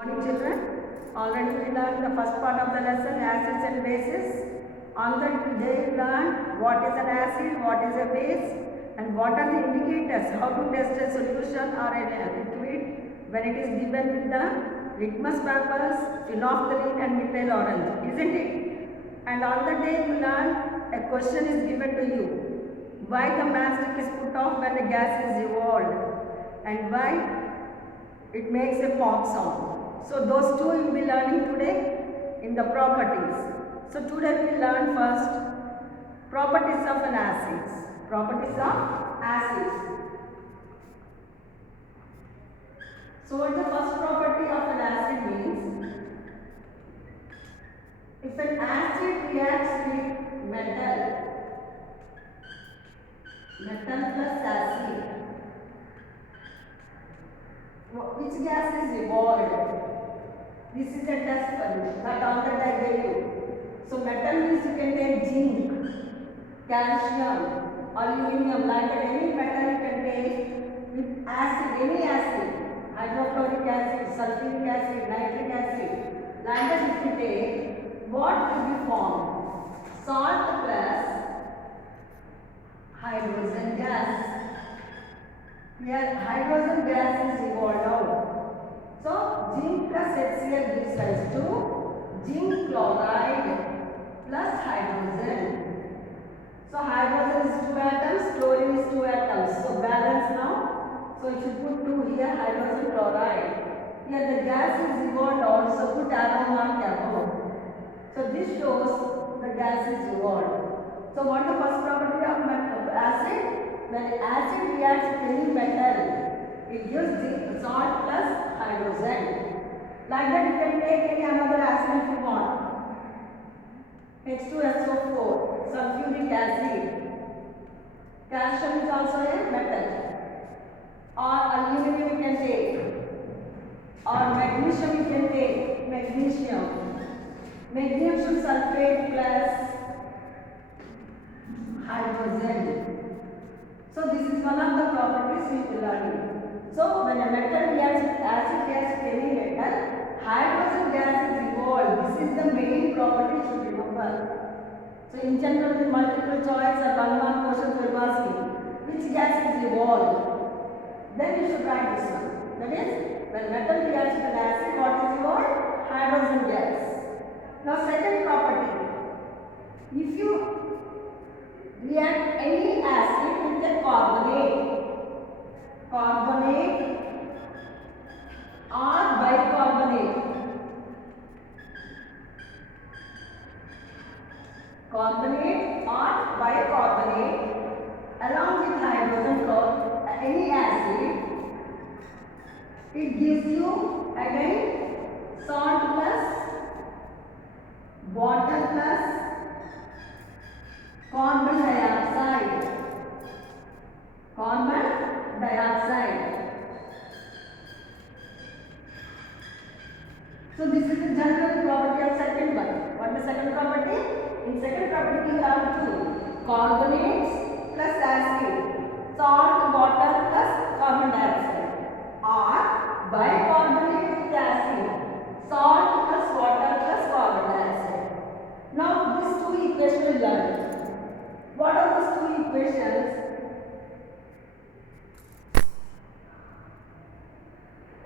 Morning children, already we learned the first part of the lesson, acids and bases. On that day we learned what is an acid, what is a base, and what are the indicators, how to test a solution or a liquid when it is given with the litmus papers, phenolphthalein and methyl orange, isn't it? And on the day we learned a question is given to you. Why the mastic is put off when a gas is evolved and why it makes a pop sound. So those two we will be learning today in the properties. So today we will learn first properties of an acids. Properties of acids. So what the first property of an acid means? If an acid reacts with metal plus acid, which gas is evolved? This is a test for you, that all that I gave you. So metal means you can take zinc, calcium, aluminium, like that any metal you can take with acid, any acid, hydrochloric acid, sulfuric acid, nitric acid, like that if you take, what will be formed? Salt plus hydrogen gas. Here hydrogen gas is evolved out. So zinc plus HCl gives rise to zinc chloride plus hydrogen. So hydrogen is 2 atoms, chlorine is 2 atoms. So balance now. So if you put 2 here, hydrogen chloride. Here the gas is evolved out, so put arrow mark above. So this shows the gas is evolved. So what is the first property of acid? When acid reacts with any metal, it gives salt plus hydrogen. Like that you can take any another acid if you want. H2SO4, sulfuric acid. Calcium is also a metal. Or aluminum you can take. Or magnesium you can take. Magnesium. Magnesium sulfate plus hydrogen. So this is one of the properties we will learn. So when a metal reacts with acid reacts with any metal, hydrogen gas is evolved. This is the main property you should remember. So in general in multiple choice or 1 mark questions will ask you, which gas is evolved? Then you should write this one. That is, when metal reacts with an acid, what is evolved? Hydrogen gas. Now second property, if you react any acid with a carbonate or bicarbonate. Carbonate or bicarbonate along with hydrogen or any acid, it gives you again salt plus water plus carbon dioxide. Carbon dioxide. So this is the general property of second one. What is the second property? In second property you have two carbonates plus acid, salt, water plus carbon dioxide, or bicarbonate with acid, salt plus water plus carbon dioxide. Now these two equations we learn. What are these two equations?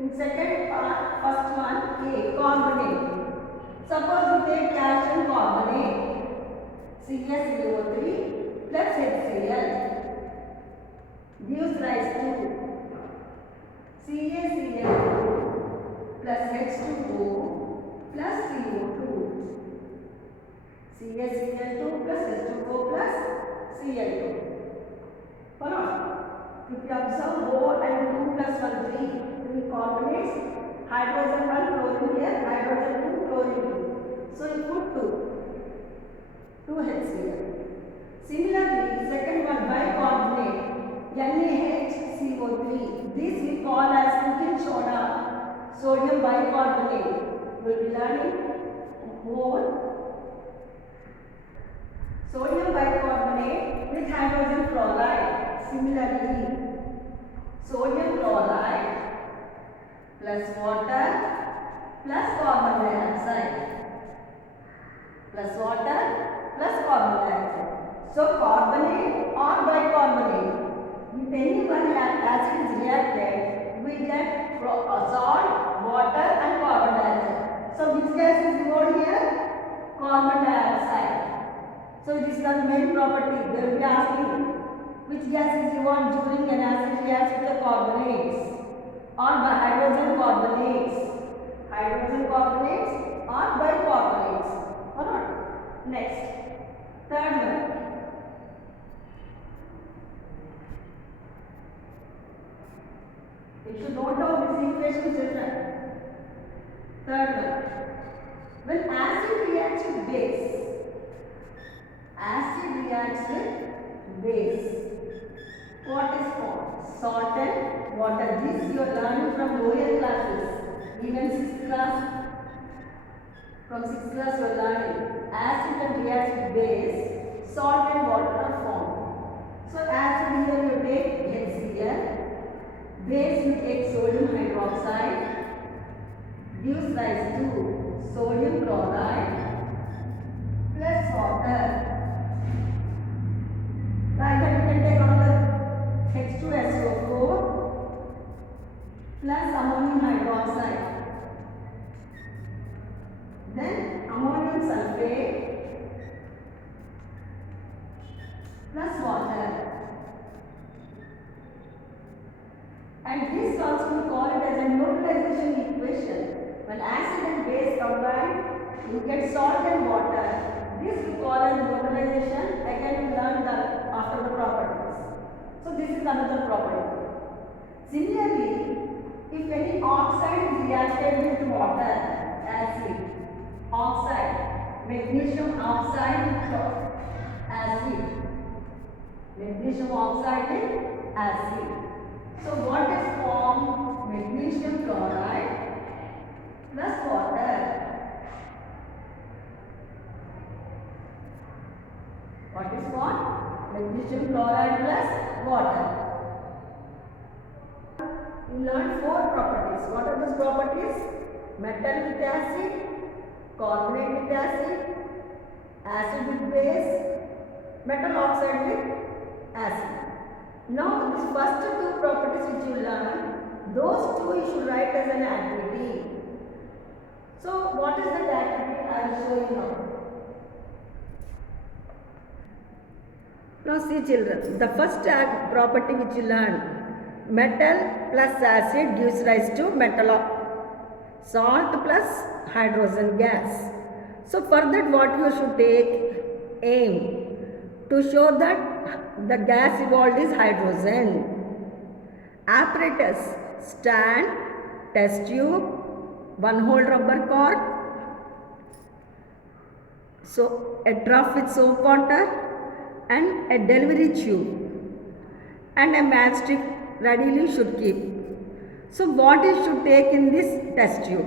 In second part, first one, A, carbonate. Suppose we take calcium carbonate, CaCO3 plus HCl, gives rise to CaCl2 plus H2O plus CO2. CaCl2 plus H2O plus Cl2. Follow? If you observe O and 2 plus 1, 3 carbonates, hydrogen 1, chlorine here, hydrogen 2, chlorine 2. So you put 2 HCl. Similarly, second one bicarbonate, NaHCO3. This we call as cooking soda, sodium bicarbonate. We will be learning more. Sodium bicarbonate with hydrogen chloride. Similarly, sodium chloride plus water carbon dioxide plus water plus carbon dioxide. So carbonate or bicarbonate. If any one acid is reacted, we get salt, water and carbon dioxide. So which gas is involved here? Carbon dioxide. So this is the main property. They will be asking which gas is involved during an acid reacts with the carbonates or by hydrogen carbonates. Hydrogen carbonates or bicarbonates. Or not? Next. Third one. You should note down this equation, children. Third one. When acid reacts with base, what is formed? Salt and water. This you are learning from lower classes. Even 6th class. From 6th class you are learning. Acid can react with base, salt and water are formed. So acid here you take HCl. Base you take sodium hydroxide, gives rise to sodium chloride plus water. Like that you can take another H2SO4 plus ammonium hydroxide. Then ammonium sulfate plus water. And this also we call it as a neutralization equation. When acid and base combine, you get salt and water. This we call as neutralization. Again, we learn that after the properties. So this is another property. Similarly, if any oxide is reacted with water, acid, oxide, magnesium oxide, acid, magnesium oxide with acid. So what is formed? Magnesium chloride plus water. What is formed? Magnesium chloride plus water. You learned 4 properties. What are those properties? Metal with acid, carbonate with acid, acid with base, metal oxide with acid. Now, these first 2 properties which you learn, those 2 you should write as an activity. So, what is that activity? I will show you now. Now, see children, the first property which you learn, metal plus acid gives rise to metal, salt plus hydrogen gas. So, for that what you should take? Aim to show that the gas evolved is hydrogen. Apparatus: stand, test tube, 1-hole rubber cork, so a trough with soap water and a delivery tube and a matchstick readily should keep. So what you should take in this test tube?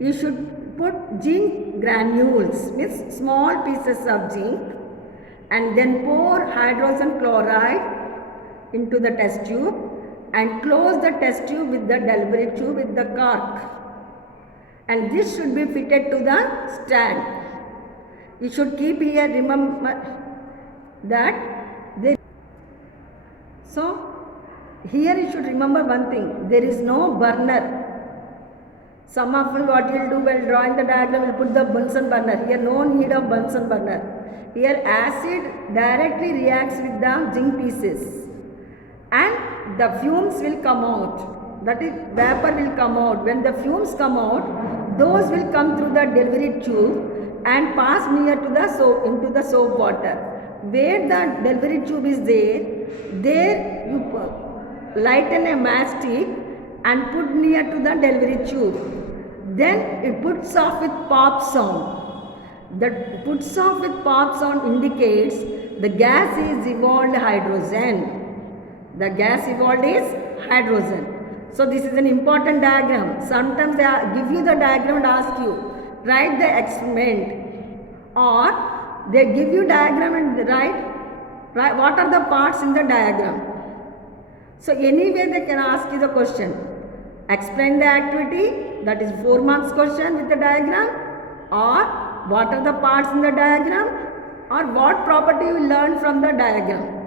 You should put zinc granules, means small pieces of zinc, and then pour hydrogen chloride into the test tube and close the test tube with the delivery tube with the cork. And this should be fitted to the stand. You should keep here, remember that so here you should remember one thing, there is no burner. Some of you what you will do while drawing the diagram will put the Bunsen burner. Here no need of Bunsen burner. Here acid directly reacts with the zinc pieces and the fumes will come out. That is, vapor will come out. When the fumes come out, those will come through the delivery tube and pass near to the soap, into the soap water. Where the delivery tube is there you lighten a matchstick and put near to the delivery tube. Then it puts off with pop sound. That puts off with pop sound indicates the gas is evolved hydrogen. The gas evolved is hydrogen. So this is an important diagram. Sometimes they give you the diagram and ask you, write the experiment, or they give you diagram and write what are the parts in the diagram. So anyway they can ask you the question. Explain the activity that is 4 marks question with the diagram, or what are the parts in the diagram, or what property you learn from the diagram,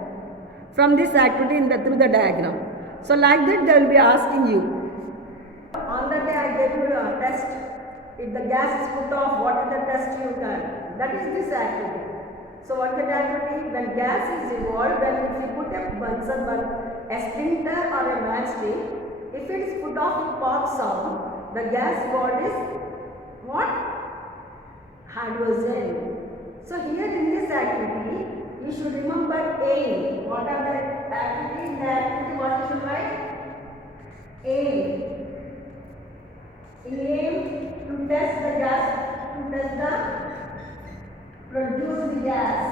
from this activity through the diagram. So like that they will be asking you. On the day I gave you a test. If the gas is put off, what is the test you learn? That is this activity. So what is the activity? When gas is evolved, when if you put a splinter or a matchstick, if it is put off with pop sound, the gas evolved is what? Hydrogen. So here in this activity, you should remember aim. What are the activities? In the activity, what you should write? Aim. Aim to test the gas, to test the produce the gas.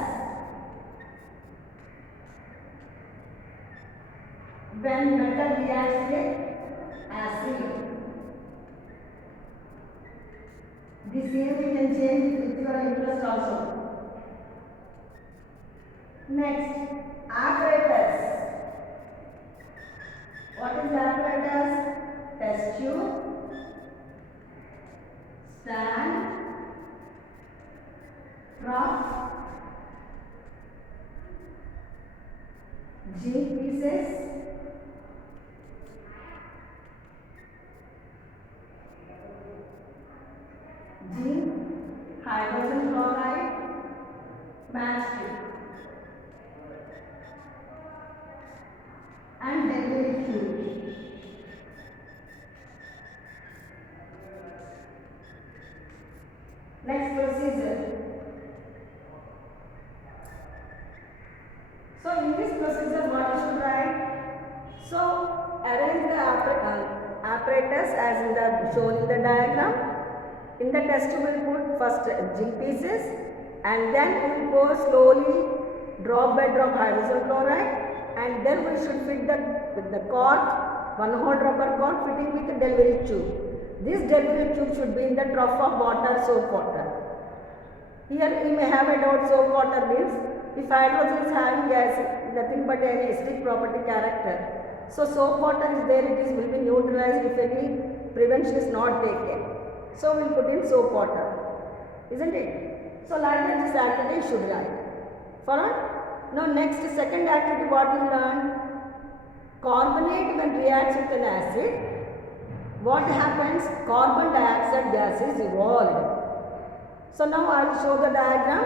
When metal reacts with acid. This aim we can change with your interest also. Next, apparatus. What is apparatus? Test tube, stand, trough, zinc pieces, zinc, hydrogen chloride, matchstick, and delivery tube. Next procedure. So in this procedure what you should write? So arrange the apparatus as in the shown in the diagram. In the test we will put first zinc pieces and then we will pour slowly drop by drop hydrogen chloride, and then we should fit the cork, one hole rubber cork fitting with the delivery tube. This delivery tube should be in the trough of water, soap water. Here you may have a doubt, soap water means if hydrogen is having gas, nothing but an acidic property character. So soap water is there, it is will be neutralized if any prevention is not taken. So we will put in soap water, isn't it? So like that this activity should write. Follow? Now next second activity what you learn? Carbonate when reacts with an acid. What happens? Carbon dioxide gas is evolved. So now I will show the diagram.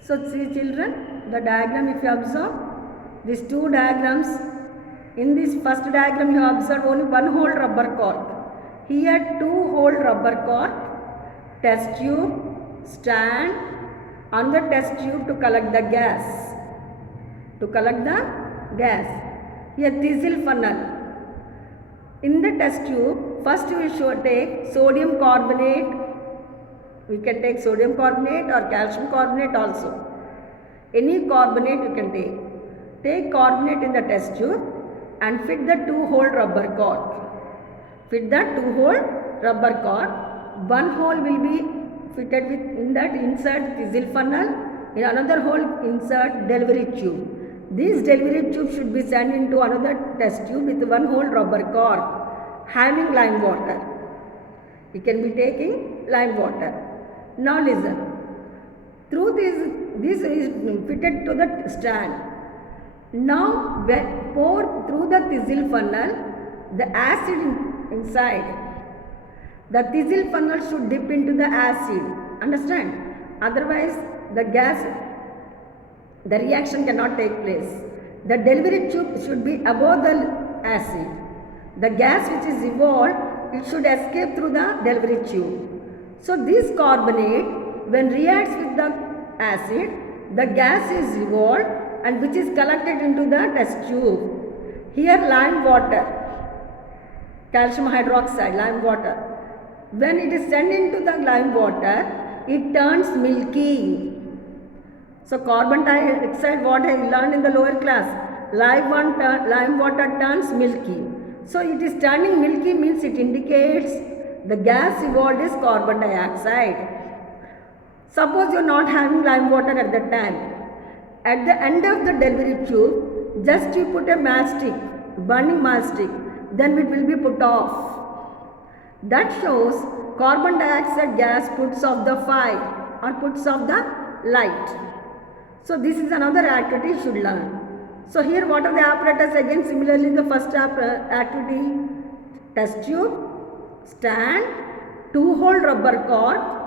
So see children, the diagram if you observe, these two diagrams, in this first diagram you observe only one hole rubber cork. Here two hole rubber cork, test tube, stand, on the test tube to collect the gas. Here thistle funnel. In the test tube, first we should take sodium carbonate. We can take sodium carbonate or calcium carbonate also. Any carbonate you can take. Take carbonate in the test tube and fit the two hole rubber cork. Fit the two hole rubber cork. One hole will be fitted with in that insert thistle funnel, in another hole insert delivery tube. This delivery tube should be sent into another test tube with one hole rubber cork having lime water. You can be taking lime water. Now listen. Through this is fitted to the stand. Now when pour through the thistle funnel the acid inside. The thistle funnel should dip into the acid. Understand? Otherwise the reaction cannot take place. The delivery tube should be above the acid. The gas which is evolved, it should escape through the delivery tube. So this carbonate, when reacts with the acid, the gas is evolved and which is collected into the test tube. Here lime water, calcium hydroxide, lime water. When it is sent into the lime water, it turns milky. So carbon dioxide, what I learned in the lower class, lime water turns milky. So it is turning milky means it indicates the gas evolved is carbon dioxide. Suppose you are not having lime water at that time. At the end of the delivery tube, just you put a matchstick, burning matchstick, then it will be put off. That shows carbon dioxide gas puts off the fire or puts off the light. So this is another activity you should learn. So here what are the apparatus? Again similarly the first activity, test tube, stand, 2-hole rubber cord,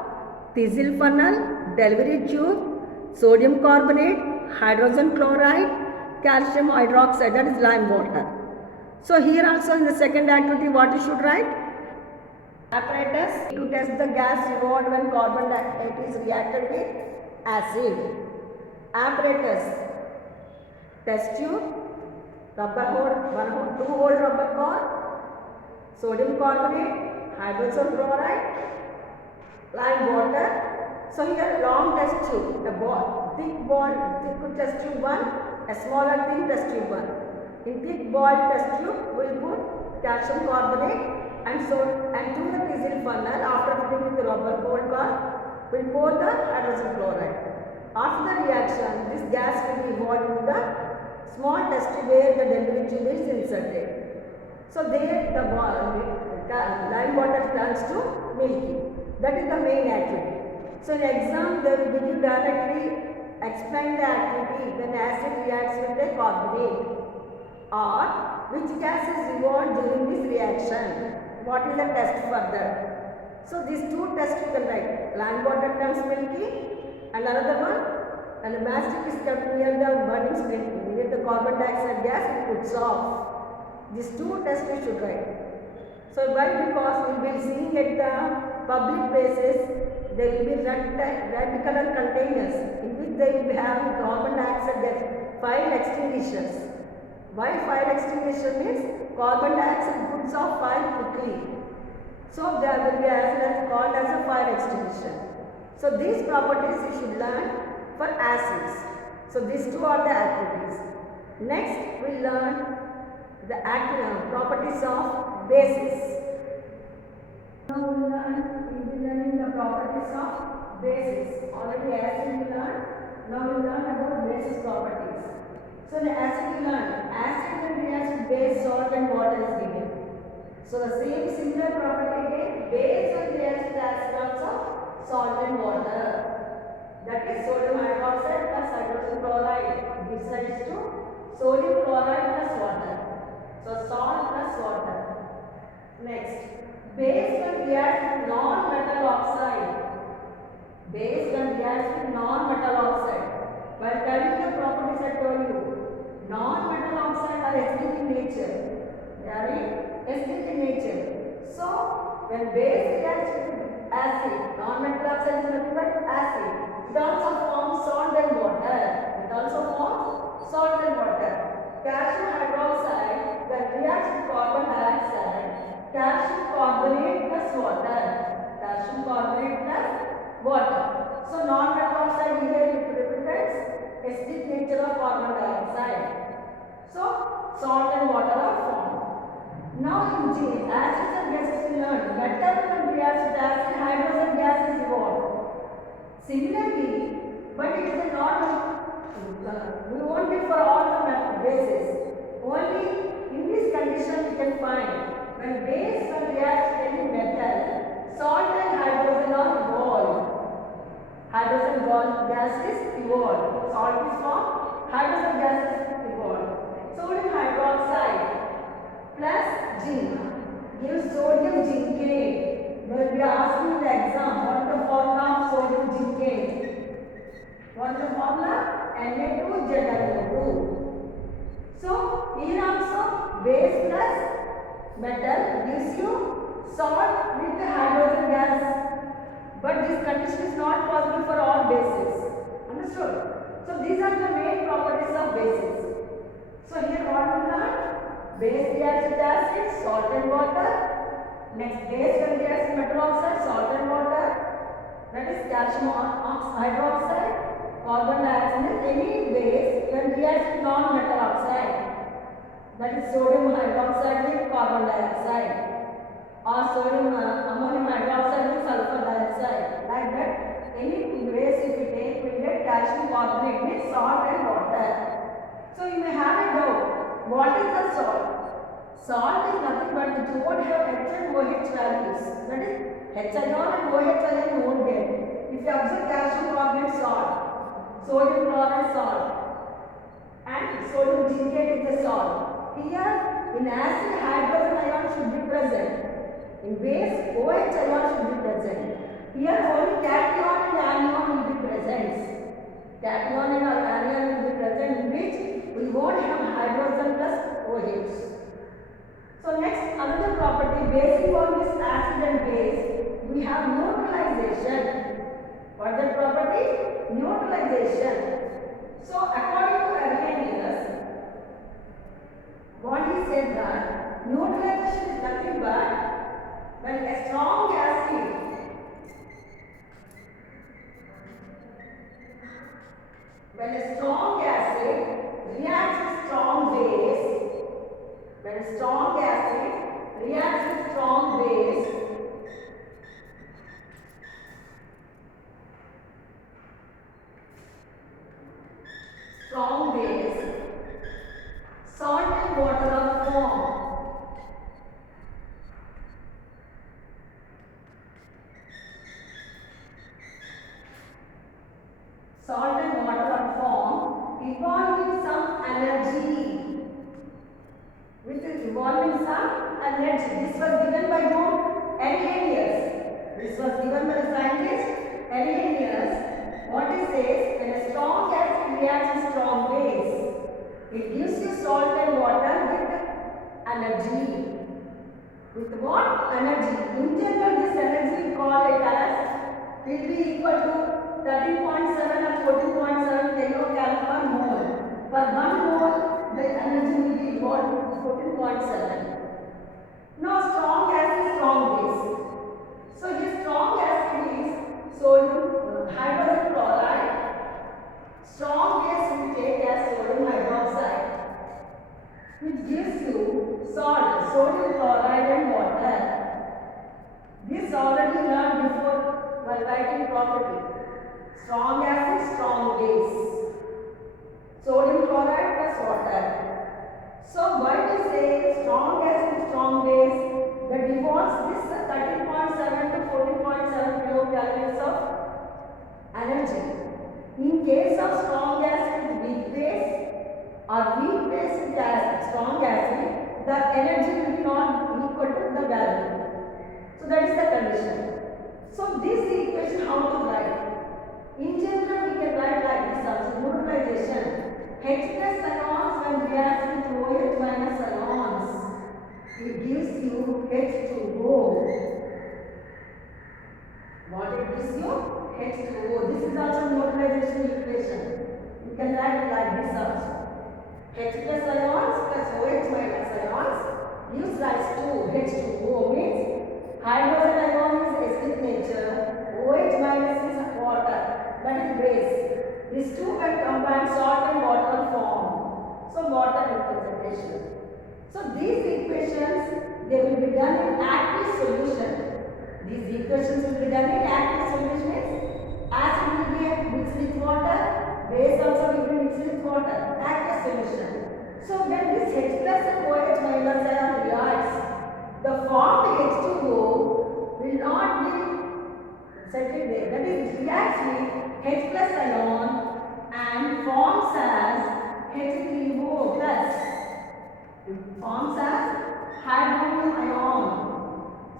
Thistle funnel, delivery tube, sodium carbonate, hydrogen chloride, calcium hydroxide, that is lime water. So here also in the second activity what you should write? Apparatus to test the gas evolved when carbon dioxide is reacted with acid. Apparatus, test tube, rubber hole, 2-hole rubber cord, sodium carbonate, hydrogen chloride, lime water. So here long test tube, a ball, thick test tube 1, a smaller thin test tube 1. In thick ball test tube, we will put calcium carbonate and through the Thistle funnel, after filling with the rubber hole cord, we will pour the hydrogen chloride. After the reaction, this gas will be evolved into the small test tube where the delivery tube is inserted. So there the lime water turns to milky. That is the main activity. So in exam they will give you directly explain the activity when acid reacts with a carbonate or which gas is evolved during this reaction. What is the test further? So these two tests you can write. Lime water turns milky and another one, and the matchstick is kept near the burning flame, near the carbon dioxide gas it puts off. These two tests you should write. So why? Because we will be seeing at the public places there will be red color containers in which they will be having carbon dioxide gas, fire extinguishers. Why fire extinguisher means carbon dioxide puts off fire quickly. So there will be as called as a fire extinguisher. So these properties you should learn for acids. So these two are the activities. Next we learn the properties of bases. Now we will be learning the properties of bases. Already acid we learned. Now we will learn about bases properties. So the acid we learned. Acid when reacts with base, salt and water is given. So the same similar property again. Base when reacts with acid also salt and water. That is sodium hydroxide plus hydrogen chloride gives rise to sodium chloride plus water. So salt plus water. Next, base when reacts with non-metal oxide. Base when reacts with non-metal oxide. While telling the properties I told you, non-metal oxide are acidic in nature. They are acidic in nature. So when base reacts with acid, non-metal oxide is nothing but acid. It also forms salt and water. It also forms salt and water. Calcium hydroxide that reacts with carbon dioxide, calcium carbonate plus water. Calcium carbonate plus water. So non-metal oxide here represents acidic nature of carbon dioxide. So salt and water are formed. Now in G, acids and gases we learned. Metal when reacts with acid, hydrogen gas is evolved. Similarly, but it is not we won't be for all the bases. Only in this condition we can find when base when reacts with any metal, salt and hydrogen are evolved. Hydrogen gas is evolved. Salt is formed, hydrogen gas is evolved. Sodium hydroxide plus zinc gives sodium zincate. They will be asking in the exam what is the formula of sodium zincate. What is the formula? Na2ZnO2. So here also base plus metal gives you salt with the hydrogen gas. But this condition is not possible for all bases. Understood? So these are the main properties of bases. So here what we learned? Base reacts with acid, salt and water. Next, base when reacts with metal oxide, salt and water. That is calcium hydroxide. Carbon dioxide, any base when reacts with non-metal oxide, that is sodium hydroxide with carbon dioxide or sodium ammonium hydroxide with sulfur dioxide, like that any base if you take, we get calcium carbonate means salt and water. So you may have a doubt, what is the salt? Salt is nothing but it won't have H and OH values. That is H ion and OH ion you won't get. If you observe calcium carbonate salt, sodium chloride salt, and sodium zinc is the salt. Here in acid hydrogen ion should be present. In base OH ion should be present. Here only cation and anion will be present. Cation and anion will be present in which we won't have hydrogen plus OH. So next another property basic on this acid and base we have neutralization. What is the property? Neutralization. So according to Arrhenius, what he said that neutralization is nothing but when a strong acid reacts with strong base, when a strong acid reacts with strong base, salt and water are formed. Salt and water are formed evolving some energy. With evolving some energy. This was given by whom? Arrhenius. This was given by the scientist Arrhenius. What he says, when a strong acid reacts with strong base, it gives you salt and water with energy. With what? Energy. In general, this energy we call it as will be equal to 13.7 or 14.7 kilocalorie per mole. For 1 mole, the energy will be equal to 14.7. Now, strong acid, strong base. So, this strong acid is sodium hydrogen chloride. Strong base we take as sodium hydroxide, which gives you salt, sodium chloride and water. This already learned before while writing property. Strong acid, strong base. Sodium chloride plus water. So why we say strong acid, strong base that involves this 13.7 to 14.7 kilocalories of energy. In case of strong acid with weak base or weak base with strong acid, the energy will be not equal to the value. So that is the condition. So this equation how to write? In general, we can write like this also, neutralization. H plus ions when reacts with OH minus ions, it gives you H2O. What it gives you? H2O. This is also neutralization equation. You can write like this also. H plus ions plus OH minus ions gives rise to H2O, means hydrogen ion is acidic nature, OH minus is water. That is base. These two can combine salt and water form. So water representation. So these equations they will be done in aqueous solution. These equations will be done in aqueous solution. Acid will be mixed with water. Base also will be mixed with water. Aqueous solution. So when this H plus and OH minus ion reacts, the formed H2O will not be settled there. That is, it reacts with H plus ion and forms as H3O plus. It forms as hydrogen ion.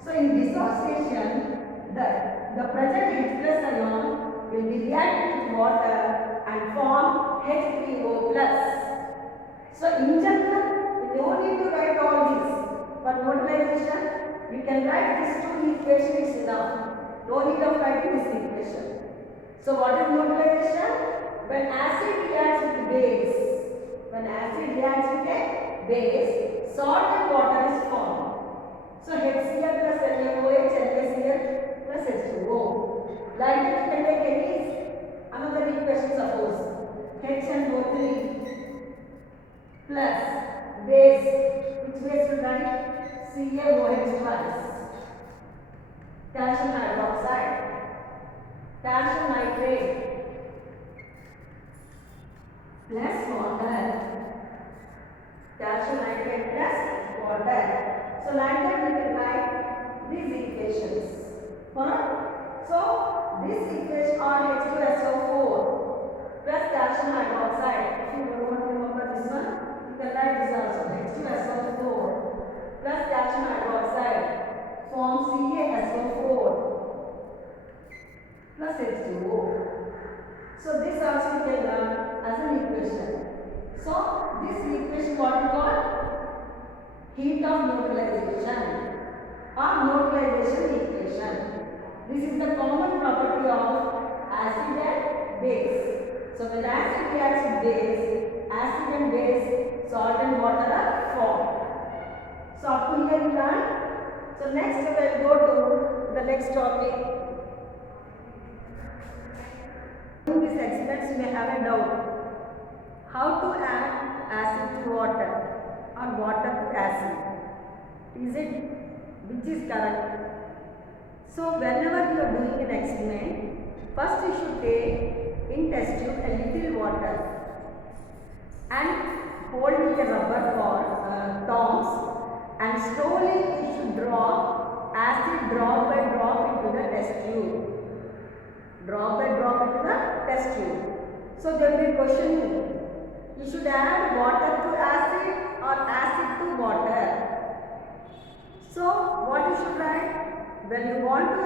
So in dissociation, the present H plus ion will be reacted with water and form H3O plus. So in general, we don't need to write all this. For neutralization, we can write these two equations enough. No need of writing this equation. So what is neutralization? When acid reacts with base, salt and water is formed. So HCl plus NaOH, NaCl plus H2O. Like that you can take any another equation suppose. HNO3 plus base, which base will write CaOH twice. Calcium hydroxide. calcium nitrate plus water. Calcium nitrate plus water. So like that we can write these equations. So this equation or H2SO4 plus calcium hydroxide. If you don't remember this one, you can write this also. H2SO4 plus calcium hydroxide forms CaSO4 plus H2O. So this also you can learn as an equation. So this equation what we call heat of neutralization or neutralization equation. This is the common property of acid and base. So when acid reacts with base, acid and base, salt and water are formed. So up to here we learn. So next we will go to the next topic. In this experiment you may have a doubt. How to add acid to water or water to acid? Is it which is correct? So whenever you are doing an experiment, first you should take in test tube a little water and hold with a rubber or tongs and slowly you should drop acid drop by drop into the test tube. Drop by drop into the test tube. So there will be a question. You should add water to acid or acid to water. So what you should write? When you want to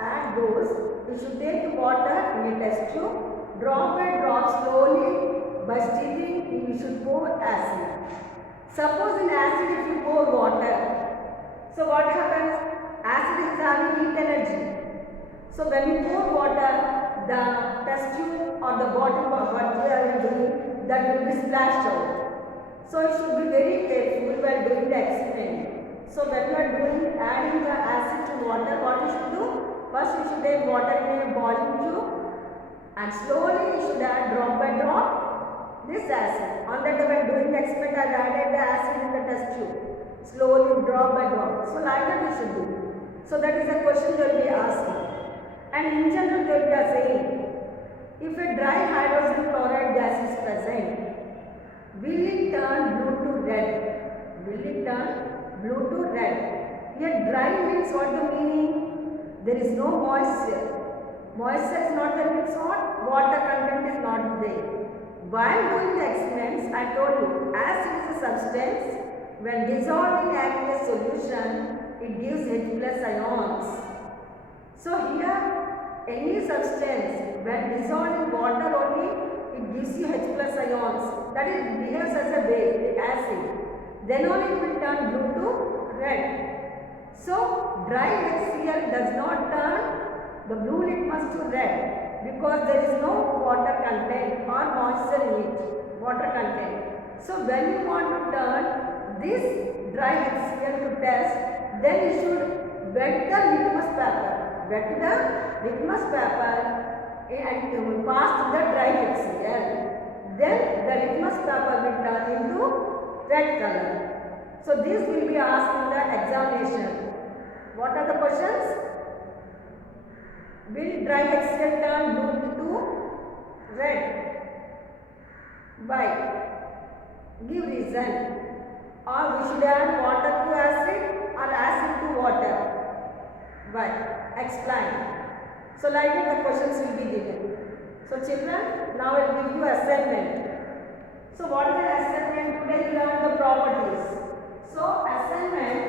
add those, you should take the water in a test tube, drop by drop slowly by stirring you should pour acid. Suppose in acid if you pour water, so what happens? Acid is having heat energy. So when you pour water, the test tube or the bottle of what you are doing, that will be splashed out. So you should be very careful while doing the experiment. So when you are adding the acid to water, what you should do? First you should take water in a boiling tube and slowly you should add drop by drop this acid. On that when doing the experiment, I added the acid in the test tube. Slowly drop by drop. So like that you should do. So that is a question they will be asking. And in general they will be saying, if a dry hydrogen chloride gas is present, will it turn blue to red? Will it turn blue to red? Here dry means what the meaning? There is no moisture. Moisture is not the means what? Water content is not there. While doing the experiments, I told you, acid is a substance. When dissolved in aqueous solution, it gives H plus ions. So here, any substance, when dissolved in water only, it gives you H plus ions. That is, it behaves as a base, the acid. Then only it will turn blue to red. So, dry HCl does not turn the blue litmus to red because there is no water content or moisture in it, water content. So, when you want to turn this dry HCl to test, then you should wet the litmus paper. Wet the litmus paper and pass to the dry HCl. Then the litmus paper will turn into red color. So this will be asked in the examination. What are the questions? Will dry HCl turn blue to red? Why? Give reason. Or we should add water to acid or acid to water. Why? Explain. So like that the questions will be given. So children, now I will give you assignment. So what is the assignment? Today you learn the properties. So assignment,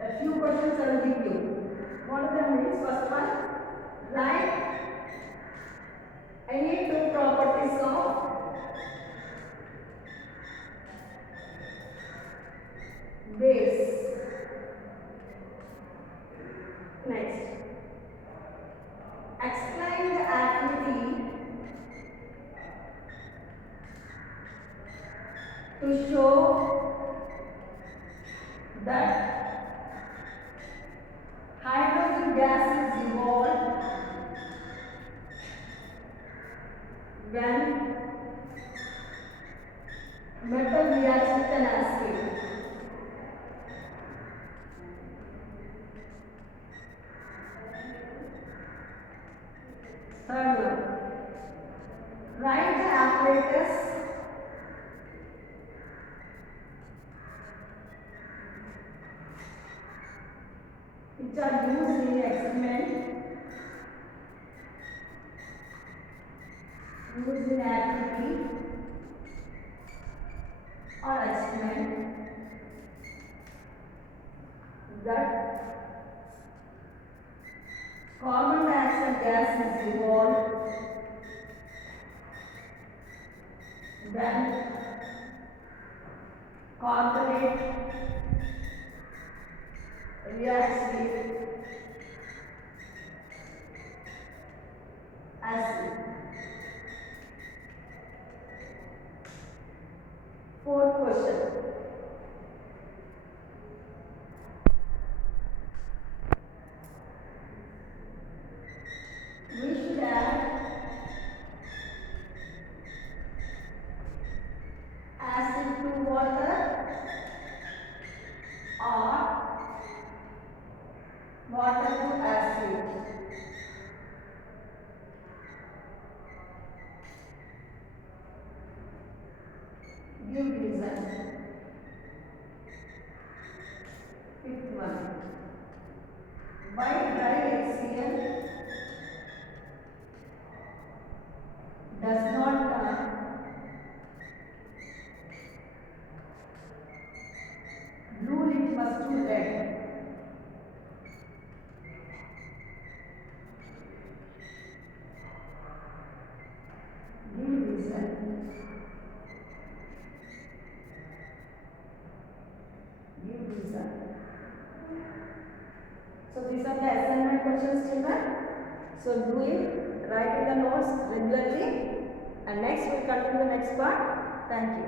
a few questions I will give you. One of them is first one, write any two properties of base. Next, explain the activity to show that hydrogen gas is evolved when metal reacts with an acid. Write the apparatus which are used in the experiment, used in activity or experiment that carbon dioxide gas is evolved, then carbonate reacts with acid. Fourth question. We should add acid to water or water to acid. Give reason. Fifth one. Why dry HCl does not turn blue litmus to red? Give reason. Give reason. So these are the assignment questions, children. So do it, write in the notes regularly, and next we will continue the next part. Thank you.